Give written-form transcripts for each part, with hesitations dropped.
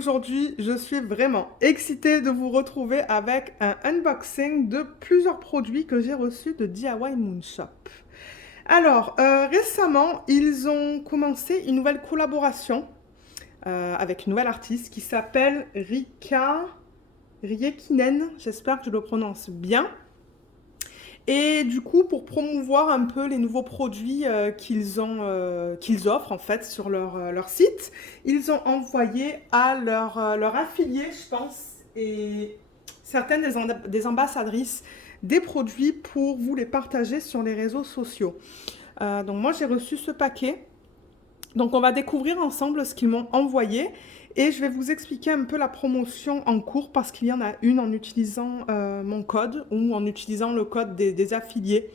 aujourd'hui, je suis vraiment excitée de vous retrouver avec un unboxing de plusieurs produits que j'ai reçus de DIY Moonshop. Alors, récemment, ils ont commencé une nouvelle collaboration avec une nouvelle artiste qui s'appelle Rika Riekinen, j'espère que je le prononce bien. Et du coup, pour promouvoir un peu les nouveaux produits qu'ils offrent en fait sur leur site, ils ont envoyé à leur affilié, je pense, et certaines des ambassadrices des produits pour vous les partager sur les réseaux sociaux. Donc moi, j'ai reçu ce paquet. Donc on va découvrir ensemble ce qu'ils m'ont envoyé et je vais vous expliquer un peu la promotion en cours parce qu'il y en a une en utilisant mon code ou en utilisant le code des affiliés.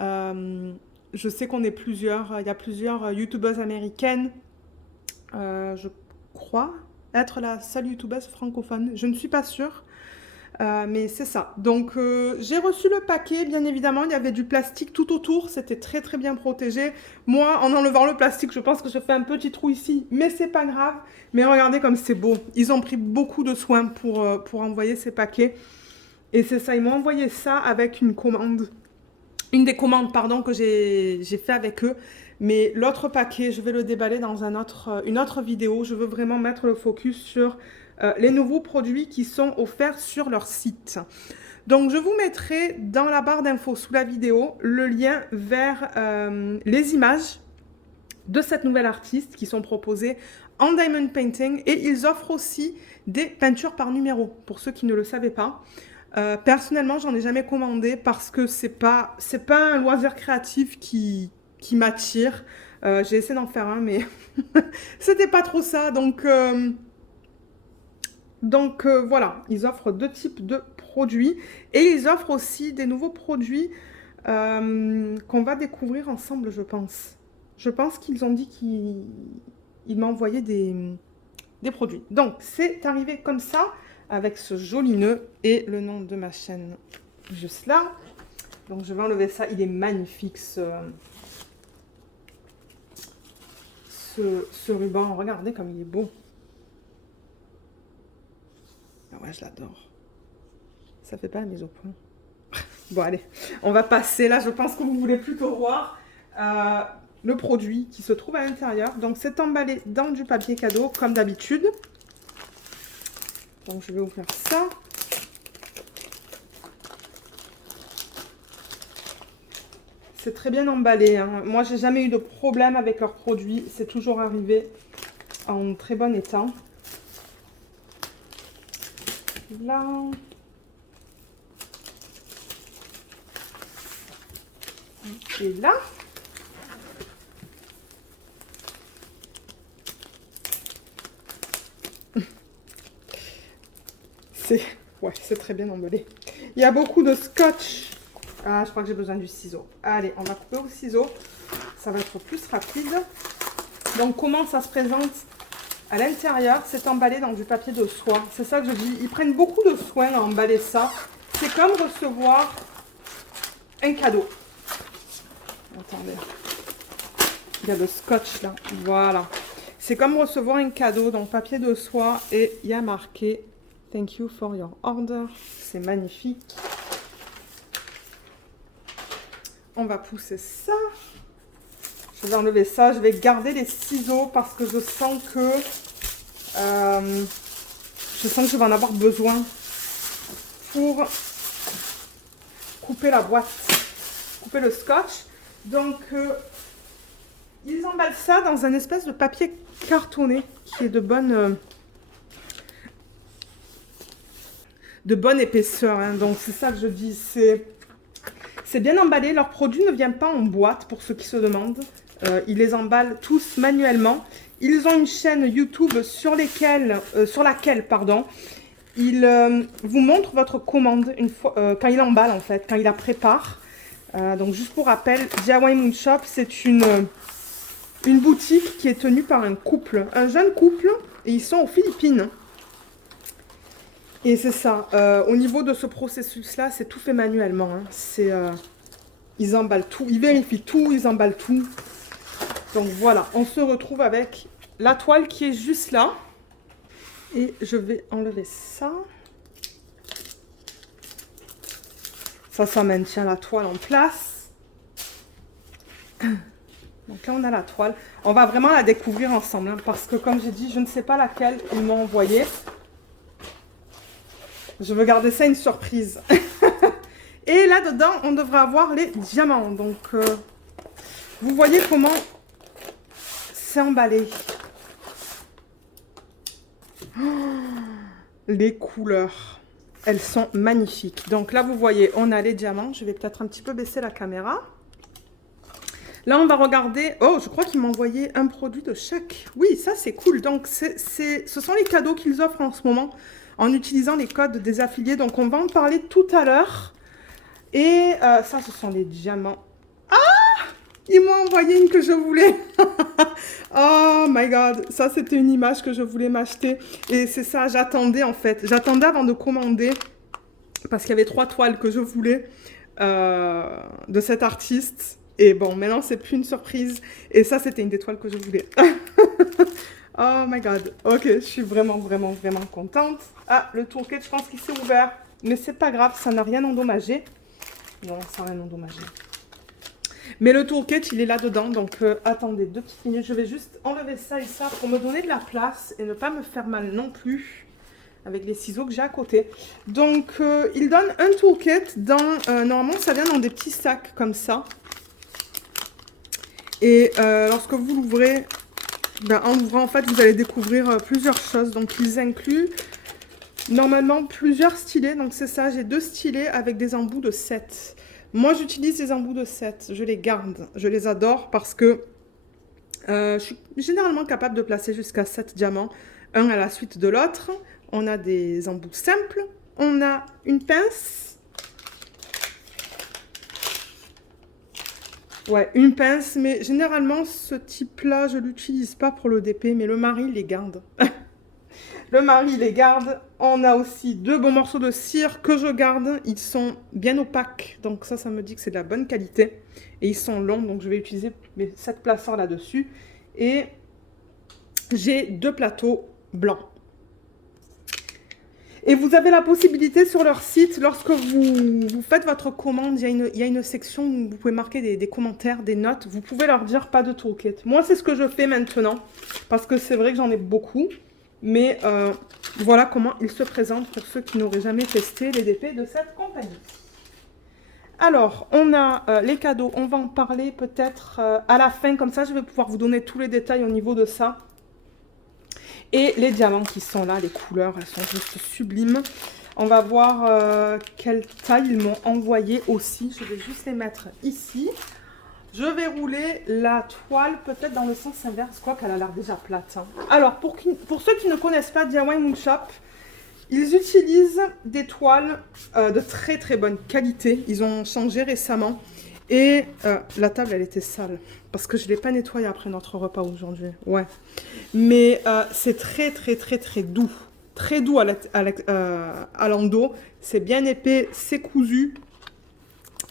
Euh, je sais qu'on est plusieurs, il y a plusieurs youtubeuses américaines, je crois être la seule youtubeuse francophone, je ne suis pas sûre. Mais c'est ça. Donc j'ai reçu le paquet, bien évidemment, il y avait du plastique tout autour, c'était très très bien protégé. Moi, en enlevant le plastique, je pense que je fais un petit trou ici, mais c'est pas grave. Mais regardez comme c'est beau. Ils ont pris beaucoup de soin pour envoyer ces paquets. Et c'est ça, ils m'ont envoyé ça avec une commande. Une des commandes, pardon, que j'ai fait avec eux. Mais l'autre paquet, je vais le déballer dans une autre vidéo. Je veux vraiment mettre le focus sur les nouveaux produits qui sont offerts sur leur site. Donc, je vous mettrai dans la barre d'infos sous la vidéo le lien vers les images de cette nouvelle artiste qui sont proposées en diamond painting. Et ils offrent aussi des peintures par numéro, pour ceux qui ne le savaient pas. Personnellement, j'en ai jamais commandé parce que c'est pas un loisir créatif qui m'attire. J'ai essayé d'en faire un, mais c'était pas trop ça. Donc voilà, ils offrent deux types de produits et ils offrent aussi des nouveaux produits qu'on va découvrir ensemble, je pense. Je pense qu'ils ont dit qu'ils m'ont envoyé des produits. Donc c'est arrivé comme ça avec ce joli nœud et le nom de ma chaîne juste là. Donc je vais enlever ça, il est magnifique ce ruban, regardez comme il est beau. Ah ouais, je l'adore. Ça fait pas la mise au point. Bon allez, on va passer là, je pense que vous voulez plutôt voir le produit qui se trouve à l'intérieur. Donc c'est emballé dans du papier cadeau comme d'habitude. Donc je vais ouvrir ça. C'est très bien emballé, hein. Moi, j'ai jamais eu de problème avec leurs produits. C'est toujours arrivé en très bon état. Là. Et là. Ouais, c'est très bien emballé. Il y a beaucoup de scotch. Ah, je crois que j'ai besoin du ciseau. Allez, on va couper au ciseau. Ça va être plus rapide. Donc, comment ça se présente à l'intérieur? C'est emballé dans du papier de soie. C'est ça que je dis. Ils prennent beaucoup de soin à emballer ça. C'est comme recevoir un cadeau. Attendez. Il y a le scotch là. Voilà. C'est comme recevoir un cadeau dans papier de soie et il y a marqué Thank you for your order. C'est magnifique. On va pousser ça. Je vais enlever ça. Je vais garder les ciseaux parce que je sens que je vais en avoir besoin pour couper la boîte, couper le scotch. Donc, ils emballent ça dans un espèce de papier cartonné qui est de bonne épaisseur. Hein. Donc, c'est ça que je dis. C'est bien emballé. Leur produit ne vient pas en boîte, pour ceux qui se demandent. Ils les emballent tous manuellement. Ils ont une chaîne YouTube sur laquelle ils vous montrent votre commande une fois, quand ils l'emballent, en fait, quand ils la préparent. Donc, juste pour rappel, DIY Moonshop, c'est une boutique qui est tenue par un couple, un jeune couple, et ils sont aux Philippines. Et c'est ça, au niveau de ce processus-là, c'est tout fait manuellement. Hein. Ils emballent tout, ils vérifient tout, ils emballent tout. Donc voilà, on se retrouve avec la toile qui est juste là. Et je vais enlever ça. Ça maintient la toile en place. Donc là, on a la toile. On va vraiment la découvrir ensemble, hein, parce que comme j'ai dit, je ne sais pas laquelle ils m'ont envoyé. Je veux garder ça une surprise. Et là-dedans, on devrait avoir les diamants. Donc, vous voyez comment c'est emballé. Oh, les couleurs, elles sont magnifiques. Donc là, vous voyez, on a les diamants. Je vais peut-être un petit peu baisser la caméra. Là, on va regarder... Oh, je crois qu'ils m'ont envoyé un produit de chaque. Oui, ça, c'est cool. Donc, ce sont les cadeaux qu'ils offrent en ce moment en utilisant les codes des affiliés. Donc, on va en parler tout à l'heure. Et ça, ce sont les diamants. Ah! Ils m'ont envoyé une que je voulais. Oh my God. Ça, c'était une image que je voulais m'acheter. Et c'est ça, j'attendais en fait. J'attendais avant de commander. Parce qu'il y avait 3 toiles que je voulais de cet artiste. Et bon, maintenant, c'est plus une surprise. Et ça, c'était une des toiles que je voulais. Oh my God. Ok, je suis vraiment, vraiment, vraiment contente. Ah, le tourquet, je pense qu'il s'est ouvert. Mais c'est pas grave, ça n'a rien endommagé. Non, ça n'a rien endommagé. Mais le toolkit, il est là-dedans. Donc, attendez 2 petites minutes. Je vais juste enlever ça et ça pour me donner de la place et ne pas me faire mal non plus avec les ciseaux que j'ai à côté. Donc, il donne un toolkit dans... normalement, ça vient dans des petits sacs comme ça. Et lorsque vous l'ouvrez, ben, en ouvrant, en fait, vous allez découvrir plusieurs choses. Donc, ils incluent normalement plusieurs stylets. Donc, c'est ça, j'ai 2 stylets avec des embouts de 7. Moi, j'utilise les embouts de 7. Je les garde. Je les adore parce que je suis généralement capable de placer jusqu'à 7 diamants, un à la suite de l'autre. On a des embouts simples. On a une pince. Ouais, une pince, mais généralement, ce type-là, je ne l'utilise pas pour le DP, mais le mari les garde. Le mari les garde. On a aussi 2 beaux morceaux de cire que je garde. Ils sont bien opaques, donc ça me dit que c'est de la bonne qualité. Et ils sont longs, donc je vais utiliser mes 7 placeurs là-dessus. Et j'ai 2 plateaux blancs. Et vous avez la possibilité sur leur site, lorsque vous faites votre commande, il y a une section où vous pouvez marquer des commentaires, des notes. Vous pouvez leur dire pas de toolkit. Moi, c'est ce que je fais maintenant, parce que c'est vrai que j'en ai beaucoup. Mais voilà comment ils se présentent pour ceux qui n'auraient jamais testé les DP de cette compagnie. Alors, on a les cadeaux. On va en parler peut-être à la fin. Comme ça, je vais pouvoir vous donner tous les détails au niveau de ça. Et les diamants qui sont là, les couleurs, elles sont juste sublimes. On va voir quelle taille ils m'ont envoyé aussi. Je vais juste les mettre ici. Je vais rouler la toile peut-être dans le sens inverse, quoi qu'elle a l'air déjà plate. Hein. Alors, pour ceux qui ne connaissent pas DIY Moonshop, ils utilisent des toiles de très très bonne qualité. Ils ont changé récemment. Et la table, elle était sale. Parce que je ne l'ai pas nettoyée après notre repas aujourd'hui. Ouais. Mais c'est très très très très doux. Très doux à l'endo. C'est bien épais, c'est cousu.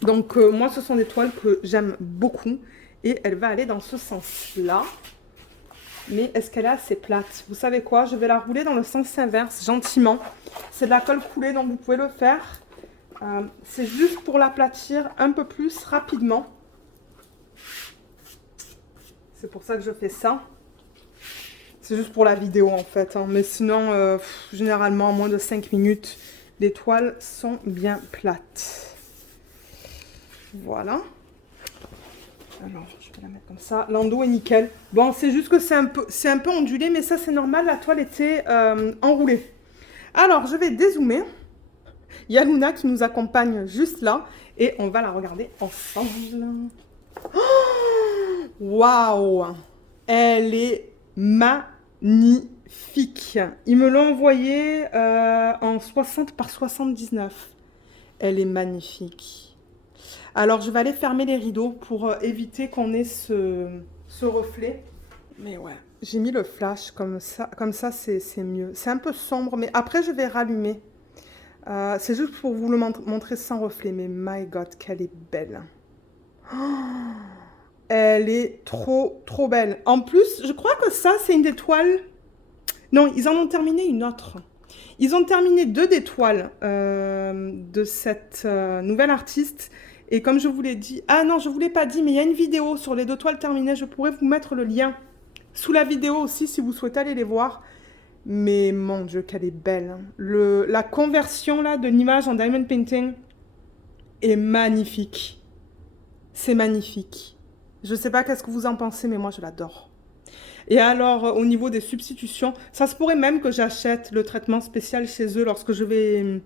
Donc, moi, ce sont des toiles que j'aime beaucoup. Et elle va aller dans ce sens-là. Mais est-ce qu'elle est assez plate? Vous savez quoi? Je vais la rouler dans le sens inverse, gentiment. C'est de la colle coulée, donc vous pouvez le faire. C'est juste pour l'aplatir un peu plus rapidement. C'est pour ça que je fais ça. C'est juste pour la vidéo, en fait. Hein. Mais sinon, généralement, en moins de 5 minutes, les toiles sont bien plates. Voilà. Alors, je vais la mettre comme ça. L'endos est nickel. Bon, c'est juste que c'est un peu ondulé, mais ça, c'est normal. La toile était enroulée. Alors, je vais dézoomer. Il y a Luna qui nous accompagne juste là. Et on va la regarder ensemble. Waouh! Elle est magnifique. Ils me l'ont envoyée en 60 par 79. Elle est magnifique. Alors, je vais aller fermer les rideaux pour éviter qu'on ait ce reflet. Mais ouais, j'ai mis le flash comme ça c'est mieux. C'est un peu sombre, mais après, je vais rallumer. C'est juste pour vous le montrer sans reflet, mais my God, qu'elle est belle. Oh, elle est trop, trop belle. En plus, je crois que ça, c'est une des toiles Non, ils en ont terminé une autre. Ils ont terminé 2 des toiles de cette nouvelle artiste. Et comme je vous l'ai dit... Ah non, je ne vous l'ai pas dit, mais il y a une vidéo sur les 2 toiles terminées. Je pourrais vous mettre le lien sous la vidéo aussi si vous souhaitez aller les voir. Mais mon Dieu, qu'elle est belle. Hein. La conversion là, de l'image en diamond painting est magnifique. C'est magnifique. Je ne sais pas qu'est-ce que vous en pensez, mais moi je l'adore. Et alors, au niveau des substitutions, ça se pourrait même que j'achète le traitement spécial chez eux lorsque je vais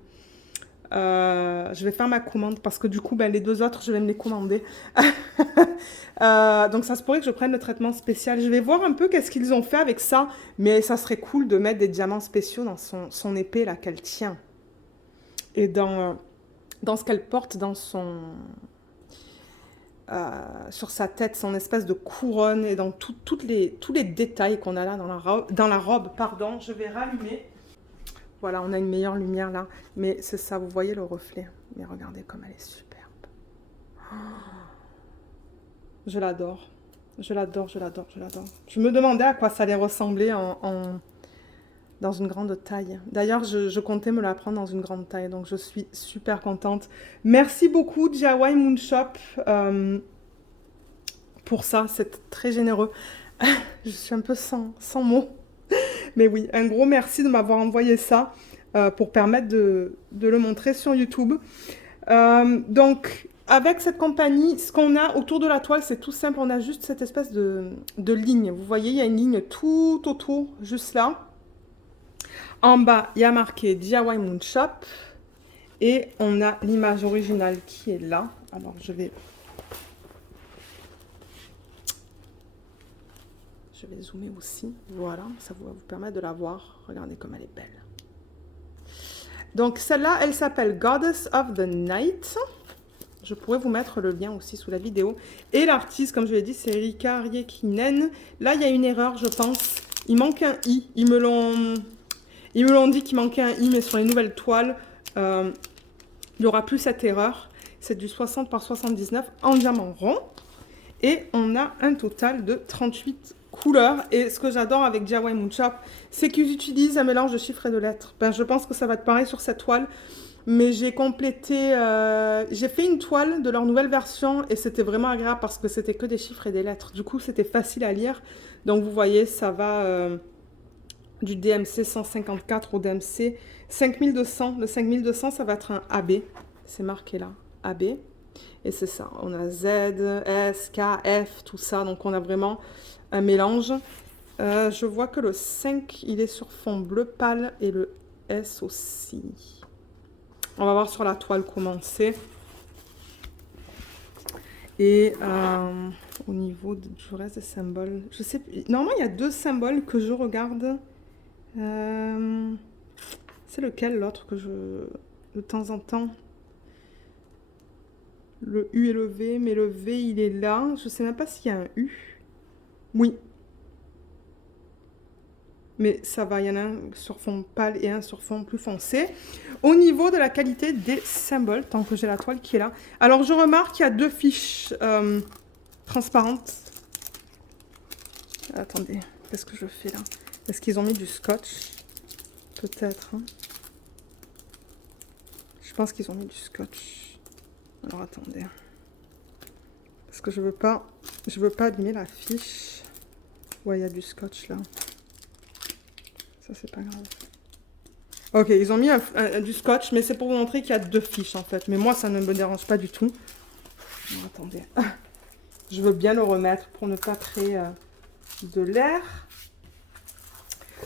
faire ma commande parce que du coup, ben, les 2 autres, je vais me les commander. Donc, ça se pourrait que je prenne le traitement spécial. Je vais voir un peu qu'est-ce qu'ils ont fait avec ça, mais ça serait cool de mettre des diamants spéciaux dans son épée là qu'elle tient et dans ce qu'elle porte dans sur sa tête, son espèce de couronne et dans tous les détails qu'on a là dans la robe. Pardon, je vais rallumer. Voilà, on a une meilleure lumière là. Mais c'est ça, vous voyez le reflet. Mais regardez comme elle est superbe. Oh, je l'adore. Je l'adore, je l'adore, je l'adore. Je me demandais à quoi ça allait ressembler dans une grande taille. D'ailleurs, je comptais me la prendre dans une grande taille. Donc, je suis super contente. Merci beaucoup, DIY Moon Shop, pour ça. C'est très généreux. Je suis un peu sans mots. Mais oui, un gros merci de m'avoir envoyé ça pour permettre de le montrer sur YouTube. Donc, avec cette compagnie, ce qu'on a autour de la toile, c'est tout simple. On a juste cette espèce de ligne. Vous voyez, il y a une ligne tout autour, juste là. En bas, il y a marqué DIY Moon Shop. Et on a l'image originale qui est là. Alors, je vais zoomer aussi. Voilà, ça va vous permettre de la voir. Regardez comme elle est belle. Donc, celle-là, elle s'appelle Goddess of the Night. Je pourrais vous mettre le lien aussi sous la vidéo. Et l'artiste, comme je l'ai dit, c'est Erika Riekinen. Là, il y a une erreur, je pense. Il manque un i. Ils me l'ont dit qu'il manquait un i, mais sur les nouvelles toiles, il n'y aura plus cette erreur. C'est du 60 par 79 en diamant rond. Et on a un total de 38 couleurs. Et ce que j'adore avec DIY Moon Shop, c'est qu'ils utilisent un mélange de chiffres et de lettres. Ben, je pense que ça va être pareil sur cette toile. Mais j'ai complété, j'ai fait une toile de leur nouvelle version et c'était vraiment agréable parce que c'était que des chiffres et des lettres. Du coup, c'était facile à lire. Donc, vous voyez, ça va du DMC 154 au DMC 5200. Le 5200, ça va être un AB. C'est marqué là, AB. Et c'est ça. On a Z, S, K, F, tout ça. Donc, on a vraiment un mélange. Je vois que le 5, il est sur fond bleu pâle et le S aussi. On va voir sur la toile comment c'est. Et au niveau du reste des symboles, je sais plus. Normalement, il y a 2 symboles que je regarde. C'est lequel l'autre que de temps en temps? Le U et le V, mais le V, il est là. Je sais même pas s'il y a un U. Oui. Mais ça va, il y en a un sur fond pâle et un sur fond plus foncé. Au niveau de la qualité des symboles, tant que j'ai la toile qui est là. Alors, je remarque qu'il y a 2 fiches transparentes. Attendez, qu'est-ce que je fais là? Est-ce qu'ils ont mis du scotch? Peut-être. Hein. Je pense qu'ils ont mis du scotch. Alors, attendez. Parce que je veux pas abîmer la fiche. Ouais, il y a du scotch là. Ça, c'est pas grave. Ok, ils ont mis du scotch, mais c'est pour vous montrer qu'il y a 2 fiches, en fait. Mais moi, ça ne me dérange pas du tout. Bon, attendez. Je veux bien le remettre pour ne pas créer de l'air.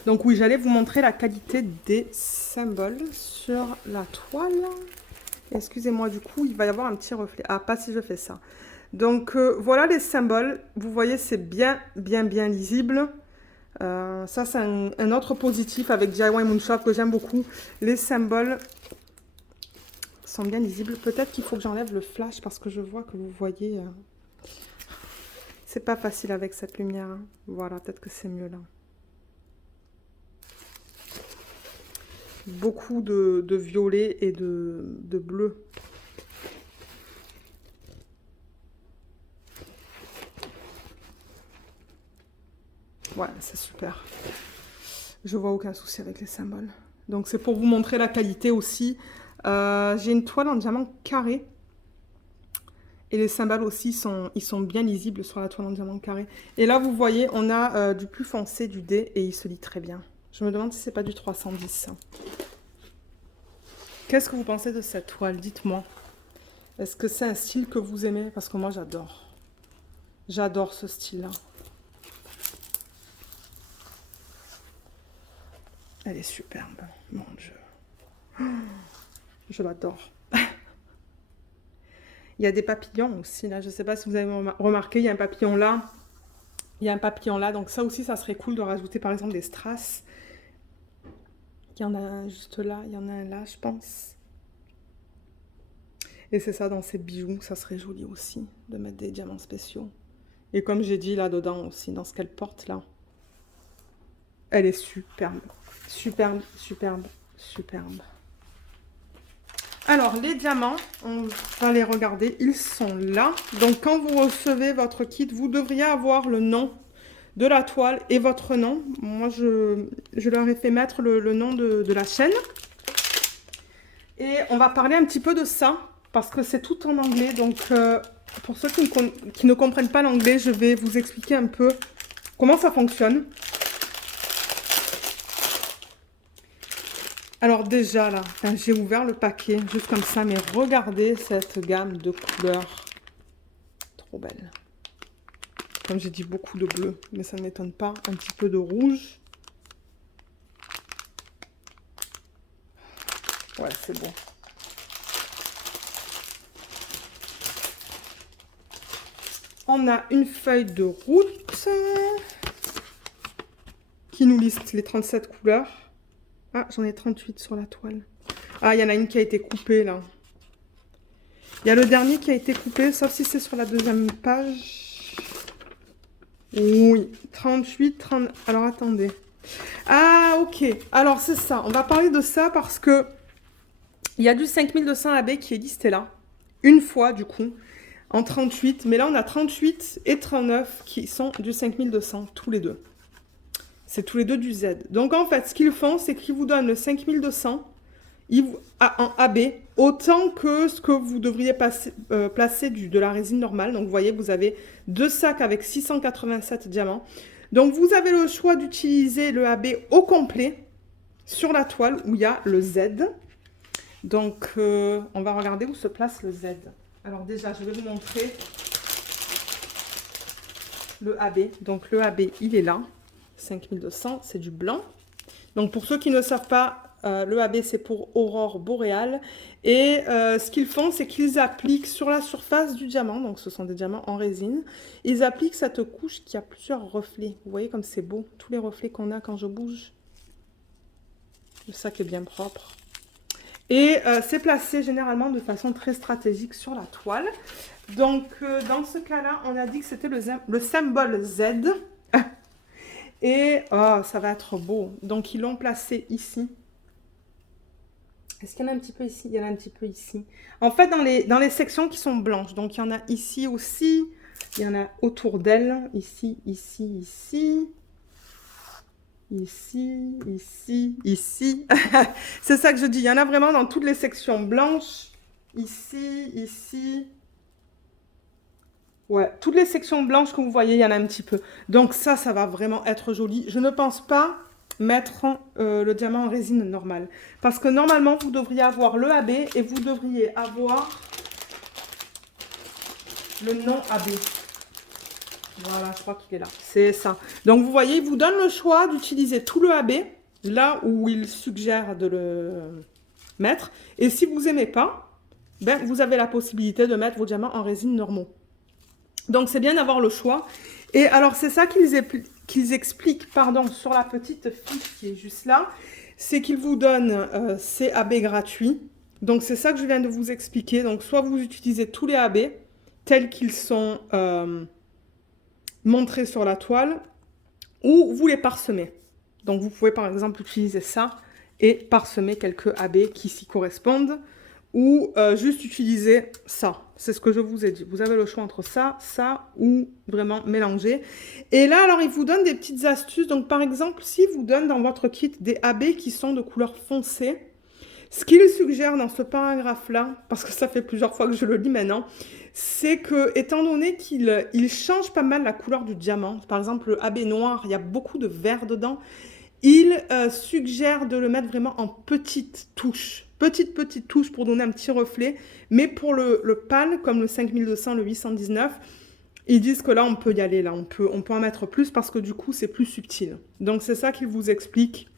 Donc oui, j'allais vous montrer la qualité des symboles sur la toile. Excusez-moi, du coup, il va y avoir un petit reflet. Ah, pas si je fais ça. Donc, voilà les symboles. Vous voyez, c'est bien lisible. Ça, c'est un autre positif avec DIY Moon Shop que j'aime beaucoup. Les symboles sont bien lisibles. Peut-être qu'il faut que j'enlève le flash parce que je vois que vous voyez... C'est pas facile avec cette lumière. Hein. Voilà, peut-être que c'est mieux là. Beaucoup de violet et de bleu. Ouais, c'est super. Je vois aucun souci avec les symboles. Donc c'est pour vous montrer la qualité aussi. J'ai une toile en diamant carré. Et les symboles aussi, ils sont bien lisibles sur la toile en diamant carré. Et là, vous voyez, on a du plus foncé, du D, et il se lit très bien. Je me demande si c'est pas du 310. Qu'est-ce que vous pensez de cette toile? Dites-moi. Est-ce que c'est un style que vous aimez? Parce que moi, j'adore. J'adore ce style-là. Elle est superbe, mon Dieu. Je l'adore. Il y a des papillons aussi, là. Je ne sais pas si vous avez remarqué, il y a un papillon là. Il y a un papillon là. Donc ça aussi, ça serait cool de rajouter, par exemple, des strass. Il y en a un juste là. Il y en a un là, je pense. Et c'est ça, dans ces bijoux, ça serait joli aussi, de mettre des diamants spéciaux. Et comme j'ai dit, là-dedans aussi, dans ce qu'elle porte, là. Elle est superbe. Superbe, superbe, superbe. Alors, les diamants, on va les regarder. Ils sont là. Donc, quand vous recevez votre kit, vous devriez avoir le nom de la toile et votre nom. Moi, je leur ai fait mettre le nom de la chaîne. Et on va parler un petit peu de ça, parce que c'est tout en anglais. Donc, pour ceux qui ne comprennent pas l'anglais, je vais vous expliquer un peu comment ça fonctionne. Alors déjà là, j'ai ouvert le paquet juste comme ça, mais regardez cette gamme de couleurs. Trop belle. Comme j'ai dit, beaucoup de bleu, mais ça ne m'étonne pas. Un petit peu de rouge. Ouais, c'est bon. On a une feuille de route qui nous liste les 37 couleurs. Ah, j'en ai 38 sur la toile. Ah, il y en a une qui a été coupée, là. Il y a le dernier qui a été coupé, sauf si c'est sur la deuxième page. Oui, 38, 30... Alors, attendez. Ah, ok. Alors, c'est ça. On va parler de ça parce que il y a du 5200 AB qui est listé là. Une fois, du coup, en 38. Mais là, on a 38 et 39 qui sont du 5200, tous les deux. C'est tous les deux du Z. Donc, en fait, ce qu'ils font, c'est qu'ils vous donnent le 5200 en AB, autant que ce que vous devriez placer de la résine normale. Donc, vous voyez, vous avez 2 sacs avec 687 diamants. Donc, vous avez le choix d'utiliser le AB au complet sur la toile où il y a le Z. Donc, on va regarder où se place le Z. Alors, déjà, je vais vous montrer le AB. Donc, le AB, il est là. 5200, c'est du blanc. Donc, pour ceux qui ne savent pas, le AB, c'est pour aurore boréale. Et ce qu'ils font, c'est qu'ils appliquent sur la surface du diamant, donc ce sont des diamants en résine, ils appliquent cette couche qui a plusieurs reflets. Vous voyez comme c'est beau, tous les reflets qu'on a quand je bouge. Le sac est bien propre. Et c'est placé généralement de façon très stratégique sur la toile. Donc, dans ce cas-là, on a dit que c'était le symbole Z. Et oh, ça va être beau. Donc, ils l'ont placé ici. Est-ce qu'il y en a un petit peu ici? Il y en a un petit peu ici. En fait, dans les sections qui sont blanches. Donc, il y en a ici aussi. Il y en a autour d'elle. Ici, ici, ici. Ici, ici, ici. C'est ça que je dis. Il y en a vraiment dans toutes les sections blanches. Ici, ici. Ouais, toutes les sections blanches que vous voyez, il y en a un petit peu. Donc ça va vraiment être joli. Je ne pense pas mettre le diamant en résine normale. Parce que normalement, vous devriez avoir le AB et vous devriez avoir le non AB. Voilà, je crois qu'il est là. C'est ça. Donc vous voyez, il vous donne le choix d'utiliser tout le AB, là où il suggère de le mettre. Et si vous n'aimez pas, ben, vous avez la possibilité de mettre vos diamants en résine normaux. Donc, c'est bien d'avoir le choix. Et alors, c'est ça qu'ils expliquent sur la petite fiche qui est juste là. C'est qu'ils vous donnent ces AB gratuits. Donc, c'est ça que je viens de vous expliquer. Donc, soit vous utilisez tous les AB tels qu'ils sont montrés sur la toile, ou vous les parsemez. Donc, vous pouvez, par exemple, utiliser ça et parsemer quelques AB qui s'y correspondent. ou juste utiliser ça. C'est ce que je vous ai dit. Vous avez le choix entre ça, ça ou vraiment mélanger. Et là, alors, il vous donne des petites astuces. Donc, par exemple, s'il vous donne dans votre kit des AB qui sont de couleur foncée, ce qu'il suggère dans ce paragraphe-là, parce que ça fait plusieurs fois que je le lis maintenant, c'est que, étant donné qu'il change pas mal la couleur du diamant, par exemple, le AB noir, il y a beaucoup de vert dedans, il suggère de le mettre vraiment en petites touches. Petites touches pour donner un petit reflet. Mais pour le pâle, comme le 5200, le 819, ils disent que là, on peut y aller. Là, on peut en mettre plus parce que du coup, c'est plus subtil. Donc, c'est ça qu'il vous explique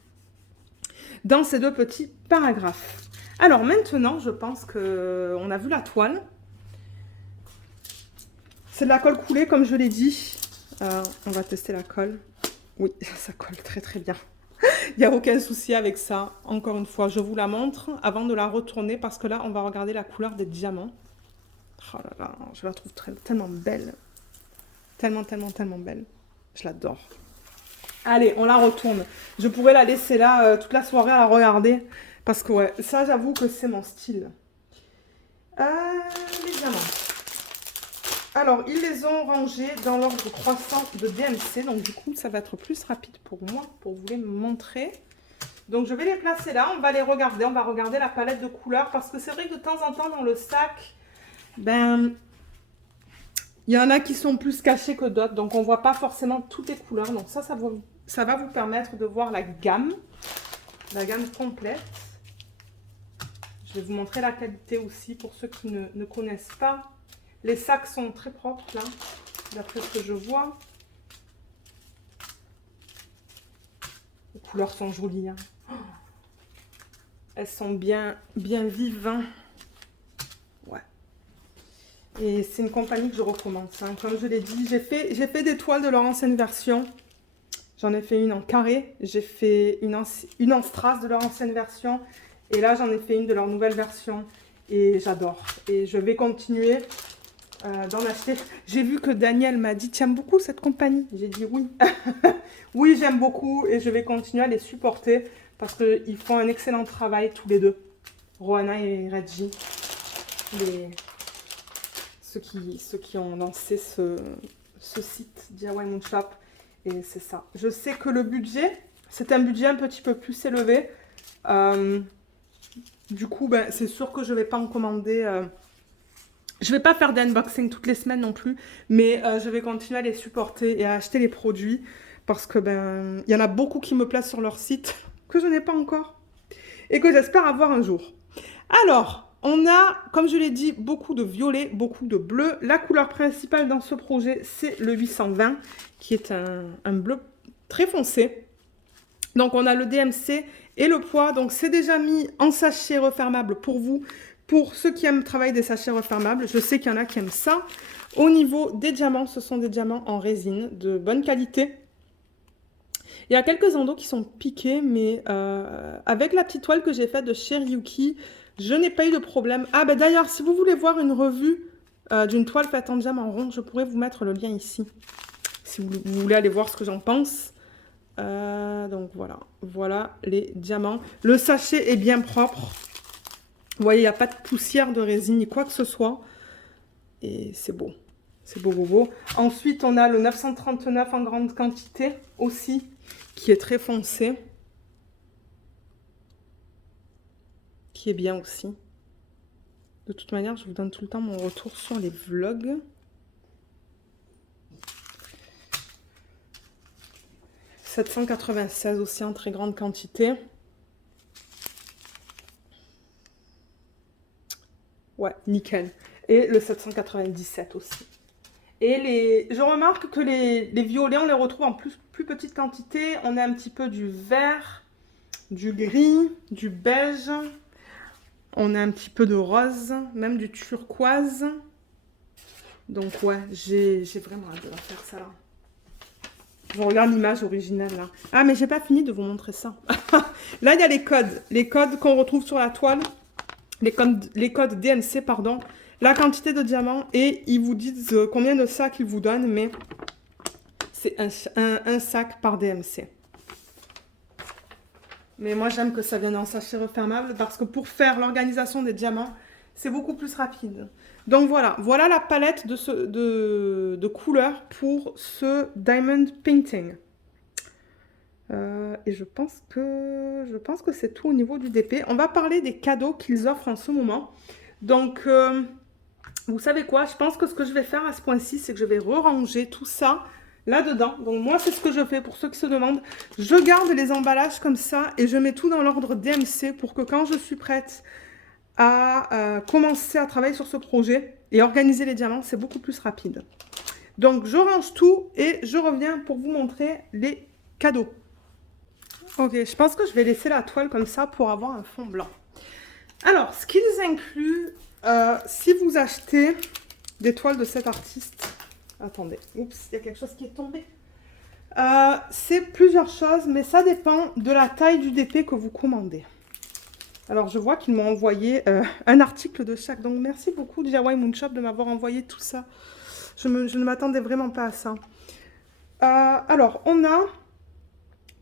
dans ces deux petits paragraphes. Alors, maintenant, je pense qu'on a vu la toile. C'est de la colle coulée, comme je l'ai dit. On va tester la colle. Oui, ça colle très très bien. Il n'y a aucun souci avec ça. Encore une fois, je vous la montre avant de la retourner parce que là, on va regarder la couleur des diamants. Oh là là, je la trouve tellement belle. Tellement belle. Je l'adore. Allez, on la retourne. Je pourrais la laisser là toute la soirée à la regarder parce que ouais, ça, j'avoue que c'est mon style. Les diamants. Alors, ils les ont rangés dans l'ordre croissant de DMC. Donc, du coup, ça va être plus rapide pour moi pour vous les montrer. Donc, je vais les placer là. On va les regarder. On va regarder la palette de couleurs. Parce que c'est vrai que de temps en temps, dans le sac, ben, il y en a qui sont plus cachés que d'autres. Donc, on ne voit pas forcément toutes les couleurs. Donc, ça va vous permettre de voir la gamme complète. Je vais vous montrer la qualité aussi pour ceux qui ne connaissent pas. Les sacs sont très propres, là, d'après ce que je vois. Les couleurs sont jolies. Hein. Oh, elles sont bien vives. Hein. Ouais. Et c'est une compagnie que je recommande. Hein. Comme je l'ai dit, j'ai fait des toiles de leur ancienne version. J'en ai fait une en carré. J'ai fait une en strass de leur ancienne version. Et là, j'en ai fait une de leur nouvelle version. Et j'adore. Et je vais continuer d'en acheter. J'ai vu que Daniel m'a dit, tu aimes beaucoup cette compagnie? J'ai dit oui. Oui, j'aime beaucoup et je vais continuer à les supporter parce qu'ils font un excellent travail tous les deux. Rohana et Reggie, ceux qui ont lancé ce site DIY Moon Shop. Et c'est ça. Je sais que le budget, c'est un budget un petit peu plus élevé. Du coup, ben, c'est sûr que je ne vais pas en commander... Je ne vais pas faire d'unboxing toutes les semaines non plus, mais je vais continuer à les supporter et à acheter les produits parce que ben il y en a beaucoup qui me plaisent sur leur site que je n'ai pas encore et que j'espère avoir un jour. Alors, on a, comme je l'ai dit, beaucoup de violet, beaucoup de bleu. La couleur principale dans ce projet, c'est le 820 qui est un bleu très foncé. Donc, on a le DMC et le poids. Donc, c'est déjà mis en sachet refermable pour vous. Pour ceux qui aiment travailler des sachets refermables, je sais qu'il y en a qui aiment ça. Au niveau des diamants, ce sont des diamants en résine de bonne qualité. Il y a quelques endos qui sont piqués, mais avec la petite toile que j'ai faite de chez Ryuki, je n'ai pas eu de problème. Ah ben d'ailleurs, si vous voulez voir une revue d'une toile faite en diamant rond, je pourrais vous mettre le lien ici. Si vous voulez aller voir ce que j'en pense. Donc voilà les diamants. Le sachet est bien propre. Vous voyez, il n'y a pas de poussière de résine ni quoi que ce soit. Et c'est beau. C'est beau. Ensuite, on a le 939 en grande quantité aussi, qui est très foncé. Qui est bien aussi. De toute manière, je vous donne tout le temps mon retour sur les vlogs. « 796 aussi en très grande quantité. Ouais, nickel. Et le 797 aussi. Et je remarque que les violets, on les retrouve en plus petite quantité. On a un petit peu du vert, du gris, du beige. On a un petit peu de rose, même du turquoise. Donc ouais, j'ai vraiment hâte de leur faire ça là. Je regarde l'image originale là. Ah, mais j'ai pas fini de vous montrer ça. Là, il y a les codes. Les codes qu'on retrouve sur la toile. Les codes DMC, pardon, la quantité de diamants et ils vous disent combien de sacs ils vous donnent, mais c'est un sac par DMC. Mais moi, j'aime que ça vienne en sachet refermable parce que pour faire l'organisation des diamants, c'est beaucoup plus rapide. Donc voilà, voilà la palette de couleurs pour ce Diamond Painting. Et je pense que c'est tout au niveau du DP. On va parler des cadeaux qu'ils offrent en ce moment. Donc, vous savez quoi? Je pense que ce que je vais faire à ce point-ci, c'est que je vais ranger tout ça là-dedans. Donc moi, c'est ce que je fais pour ceux qui se demandent. Je garde les emballages comme ça et je mets tout dans l'ordre DMC pour que quand je suis prête à commencer à travailler sur ce projet et organiser les diamants, c'est beaucoup plus rapide. Donc je range tout et je reviens pour vous montrer les cadeaux. Ok, je pense que je vais laisser la toile comme ça pour avoir un fond blanc. Alors, ce qu'ils incluent, si vous achetez des toiles de cet artiste... Attendez, oups, il y a quelque chose qui est tombé. C'est plusieurs choses, mais ça dépend de la taille du DP que vous commandez. Alors, je vois qu'ils m'ont envoyé un article de chaque. Donc, merci beaucoup DIY Moonshop de m'avoir envoyé tout ça. Je ne m'attendais vraiment pas à ça. Alors, on a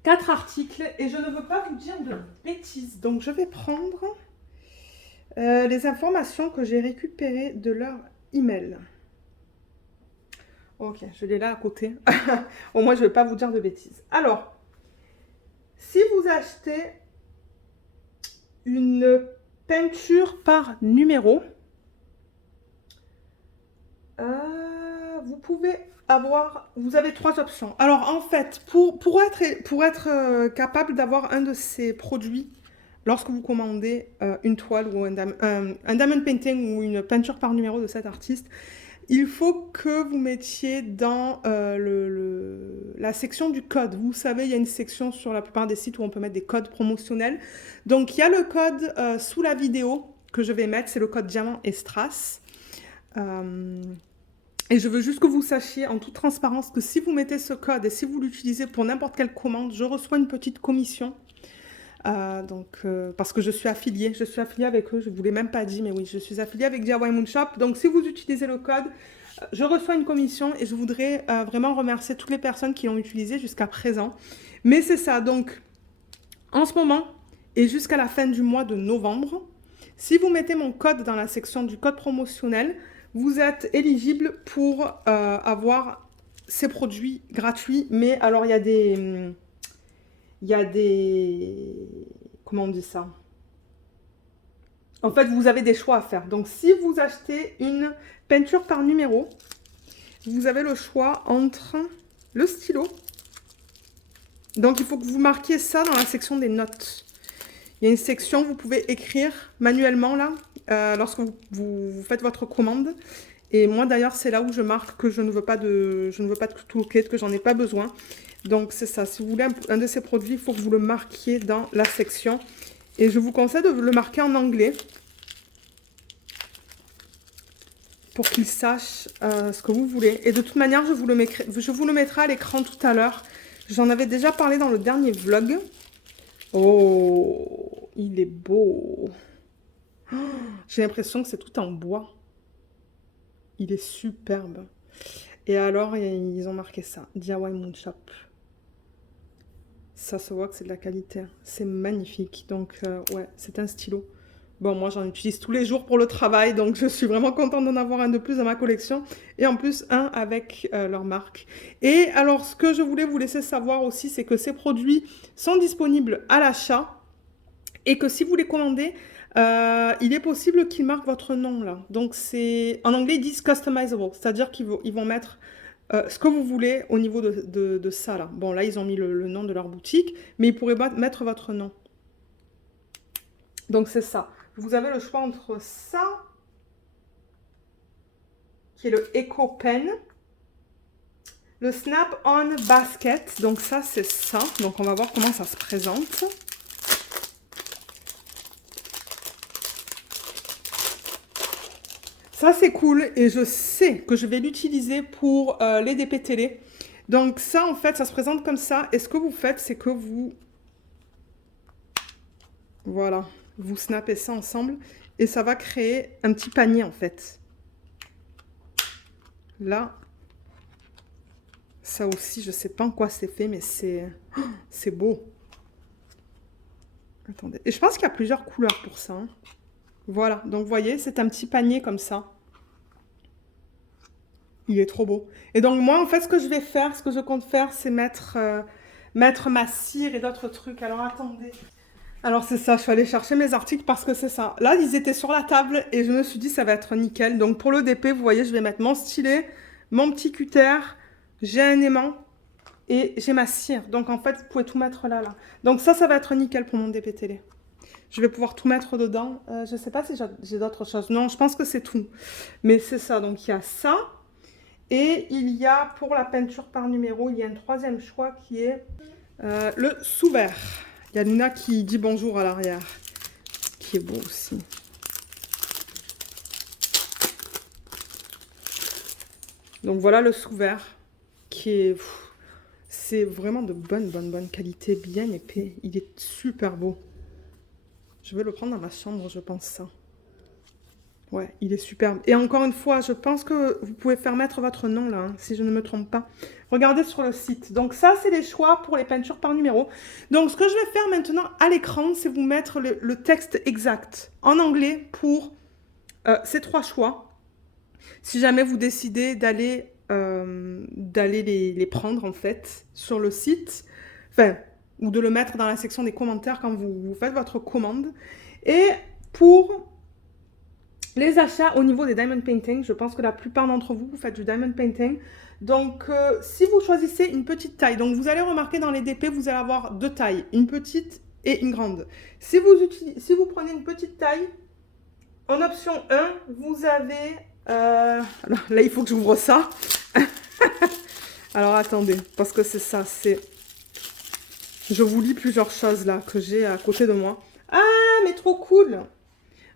4 articles et je ne veux pas vous dire de bêtises. Donc, je vais prendre les informations que j'ai récupérées de leur email. Ok, je l'ai là à côté. Au moins, je ne vais pas vous dire de bêtises. Alors, si vous achetez une peinture par numéro, vous avez 3 options. Alors, en fait, pour être capable d'avoir un de ces produits, lorsque vous commandez une toile ou un diamond painting ou une peinture par numéro de cet artiste, il faut que vous mettiez dans la section du code. Vous savez, il y a une section sur la plupart des sites où on peut mettre des codes promotionnels. Donc, il y a le code sous la vidéo que je vais mettre, c'est le code Diamant et Strass. Et je veux juste que vous sachiez en toute transparence que si vous mettez ce code et si vous l'utilisez pour n'importe quelle commande, je reçois une petite commission. Parce que je suis affiliée avec eux, je ne vous l'ai même pas dit, mais oui, je suis affiliée avec DIY Moonshop. Donc, si vous utilisez le code, je reçois une commission et je voudrais vraiment remercier toutes les personnes qui l'ont utilisé jusqu'à présent. Mais c'est ça, donc, en ce moment et jusqu'à la fin du mois de novembre, si vous mettez mon code dans la section du code promotionnel, vous êtes éligible pour avoir ces produits gratuits. Mais alors, il y a des... Comment on dit ça? En fait, vous avez des choix à faire. Donc, si vous achetez une peinture par numéro, vous avez le choix entre le stylo. Donc, il faut que vous marquiez ça dans la section des notes. Il y a une section, vous pouvez écrire manuellement là, lorsque vous faites votre commande. Et moi, d'ailleurs, c'est là où je marque que je ne veux pas de toolkit, que j'en ai pas besoin. Donc, c'est ça. Si vous voulez un de ces produits, il faut que vous le marquiez dans la section. Et je vous conseille de le marquer en anglais pour qu'il sache ce que vous voulez. Et de toute manière, je vous le mettrai à l'écran tout à l'heure. J'en avais déjà parlé dans le dernier vlog. Oh, il est beau. Oh, j'ai l'impression que c'est tout en bois. Il est superbe. Et alors, ils ont marqué ça. DIY Moonshop. Ça se voit que c'est de la qualité. C'est magnifique. Donc, ouais, c'est un stylo. Bon, moi, j'en utilise tous les jours pour le travail. Donc, je suis vraiment contente d'en avoir un de plus dans ma collection. Et en plus, un avec leur marque. Et alors, ce que je voulais vous laisser savoir aussi, c'est que ces produits sont disponibles à l'achat. Et que si vous les commandez, il est possible qu'ils marquent votre nom là. Donc, en anglais, ils disent customizable. C'est-à-dire qu'ils vont mettre... ce que vous voulez au niveau de ça là. Bon là ils ont mis le nom de leur boutique, mais ils pourraient mettre votre nom. Donc c'est ça. Vous avez le choix entre ça, qui est le Eco Pen, le Snap On Basket. Donc ça c'est ça. Donc on va voir comment ça se présente. Ça, c'est cool et je sais que je vais l'utiliser pour les DP télé. Donc ça, en fait, ça se présente comme ça. Et ce que vous faites, c'est que vous... Voilà, vous snappez ça ensemble et ça va créer un petit panier, en fait. Là, ça aussi, je sais pas en quoi c'est fait, mais c'est beau. Attendez. Et je pense qu'il y a plusieurs couleurs pour ça, hein. Voilà, donc vous voyez, c'est un petit panier comme ça. Il est trop beau. Et donc moi, en fait, ce que je vais faire, ce que je compte faire, c'est mettre ma cire et d'autres trucs. Alors attendez. Alors c'est ça, je suis allée chercher mes articles parce que c'est ça. Là, ils étaient sur la table et je me suis dit ça va être nickel. Donc pour le DP, vous voyez, je vais mettre mon stylet, mon petit cutter, j'ai un aimant et j'ai ma cire. Donc en fait, vous pouvez tout mettre là, là. Donc ça va être nickel pour mon DP télé. Je vais pouvoir tout mettre dedans. Je sais pas si j'ai d'autres choses. Non, je pense que c'est tout. Mais c'est ça, donc il y a ça. Et il y a, pour la peinture par numéro, il y a un troisième choix qui est le sous-vert. Il y a Luna qui dit bonjour à l'arrière, qui est beau aussi. Donc voilà le sous-vert, qui est... C'est vraiment de bonne qualité, bien épais. Il est super beau. Je vais le prendre dans ma chambre, je pense ça. Ouais, il est superbe. Et encore une fois, je pense que vous pouvez faire mettre votre nom là, hein, si je ne me trompe pas. Regardez sur le site. Donc ça, c'est les choix pour les peintures par numéro. Donc ce que je vais faire maintenant à l'écran, c'est vous mettre le texte exact en anglais pour ces trois choix. Si jamais vous décidez d'aller les prendre en fait sur le site, enfin, ou de le mettre dans la section des commentaires quand vous faites votre commande. Et pour les achats au niveau des diamond painting, je pense que la plupart d'entre vous, vous faites du diamond painting. Donc, si vous choisissez une petite taille, donc vous allez remarquer dans les DP, vous allez avoir deux tailles, une petite et une grande. Si vous prenez une petite taille, en option 1, vous avez... alors, là, il faut que j'ouvre ça. Alors, attendez, parce que c'est ça, c'est... Je vous lis plusieurs choses là que j'ai à côté de moi. Ah, mais trop cool!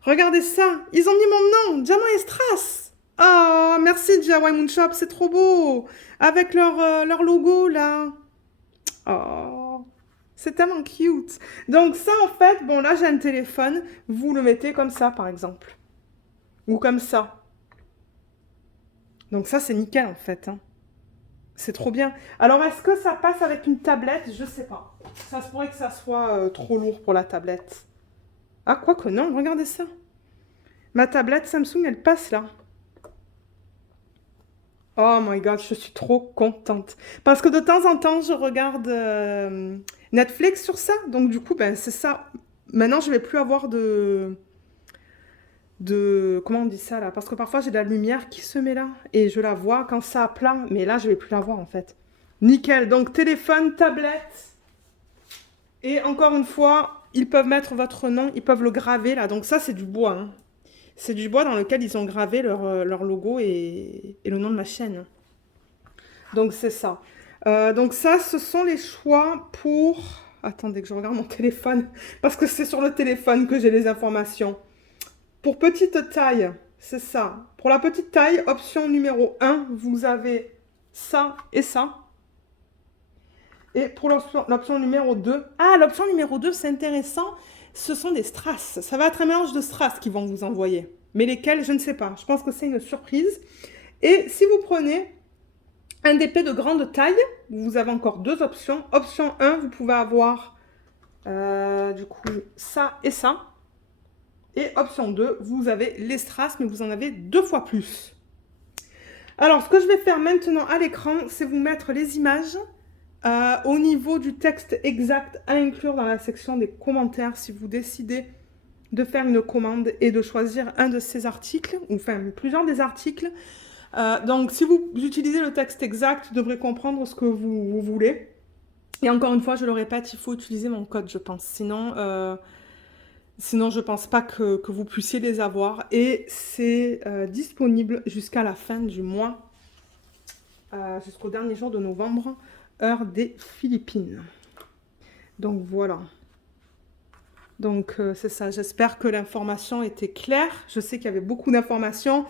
Regardez ça, ils ont mis mon nom, Diamant et Strass. Oh, merci DIY Moonshop, c'est trop beau. Avec leur logo là. Oh, c'est tellement cute. Donc ça en fait, bon là j'ai un téléphone, vous le mettez comme ça par exemple. Ou comme ça. Donc ça c'est nickel en fait. Hein. C'est trop bien. Alors est-ce que ça passe avec une tablette? Je sais pas. Ça se pourrait que ça soit trop lourd pour la tablette. Ah quoique non, regardez ça. Ma tablette Samsung, elle passe là. Oh my god, je suis trop contente. Parce que de temps en temps, je regarde Netflix sur ça. Donc du coup, ben, c'est ça. Maintenant, je vais plus avoir Comment on dit ça là? Parce que parfois, j'ai de la lumière qui se met là. Et je la vois quand ça a plat. Mais là, je vais plus la voir en fait. Nickel. Donc téléphone, tablette. Et encore une fois, ils peuvent mettre votre nom. Ils peuvent le graver là. Donc ça, c'est du bois. Hein. C'est du bois dans lequel ils ont gravé leur logo et le nom de ma chaîne. Donc c'est ça. Donc ça, ce sont les choix pour... Attendez que je regarde mon téléphone, parce que c'est sur le téléphone que j'ai les informations. Pour petite taille, c'est ça. Pour la petite taille, option numéro 1, vous avez ça et ça. Et pour l'option numéro 2, ah, l'option numéro 2, c'est intéressant, ce sont des strass. Ça va être un mélange de strass qu'ils vont vous envoyer. Mais lesquels, je ne sais pas. Je pense que c'est une surprise. Et si vous prenez un DP de grande taille, vous avez encore deux options. Option 1, vous pouvez avoir du coup ça et ça. Et option 2, vous avez les strass, mais vous en avez deux fois plus. Alors, ce que je vais faire maintenant à l'écran, c'est vous mettre les images au niveau du texte exact à inclure dans la section des commentaires si vous décidez de faire une commande et de choisir un de ces articles, ou enfin plusieurs des articles. Donc si vous utilisez le texte exact, vous devrez comprendre ce que vous voulez. Et encore une fois, je le répète, il faut utiliser mon code, je pense. Sinon, je ne pense pas que vous puissiez les avoir. Et c'est disponible jusqu'à la fin du mois, jusqu'au dernier jour de novembre, heure des Philippines. Donc voilà. Donc c'est ça, j'espère que l'information était claire. Je sais qu'il y avait beaucoup d'informations,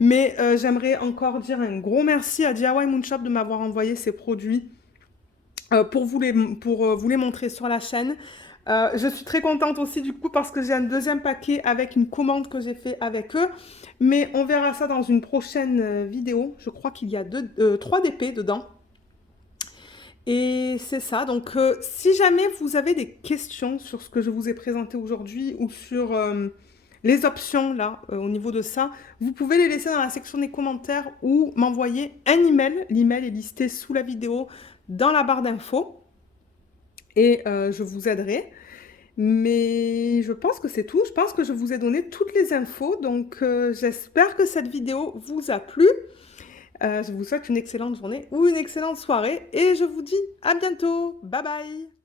mais j'aimerais encore dire un gros merci à DIY Moonshop de m'avoir envoyé ces produits pour vous les montrer sur la chaîne. Je suis très contente aussi du coup parce que j'ai un deuxième paquet avec une commande que j'ai fait avec eux, mais on verra ça dans une prochaine vidéo. Je crois qu'il y a 3 DP dedans. Et c'est ça, donc si jamais vous avez des questions sur ce que je vous ai présenté aujourd'hui ou sur les options là, au niveau de ça, vous pouvez les laisser dans la section des commentaires ou m'envoyer un email. L'email est listé sous la vidéo dans la barre d'infos et je vous aiderai. Mais je pense que c'est tout. Je pense que je vous ai donné toutes les infos. Donc, j'espère que cette vidéo vous a plu. Je vous souhaite une excellente journée ou une excellente soirée et je vous dis à bientôt. Bye bye.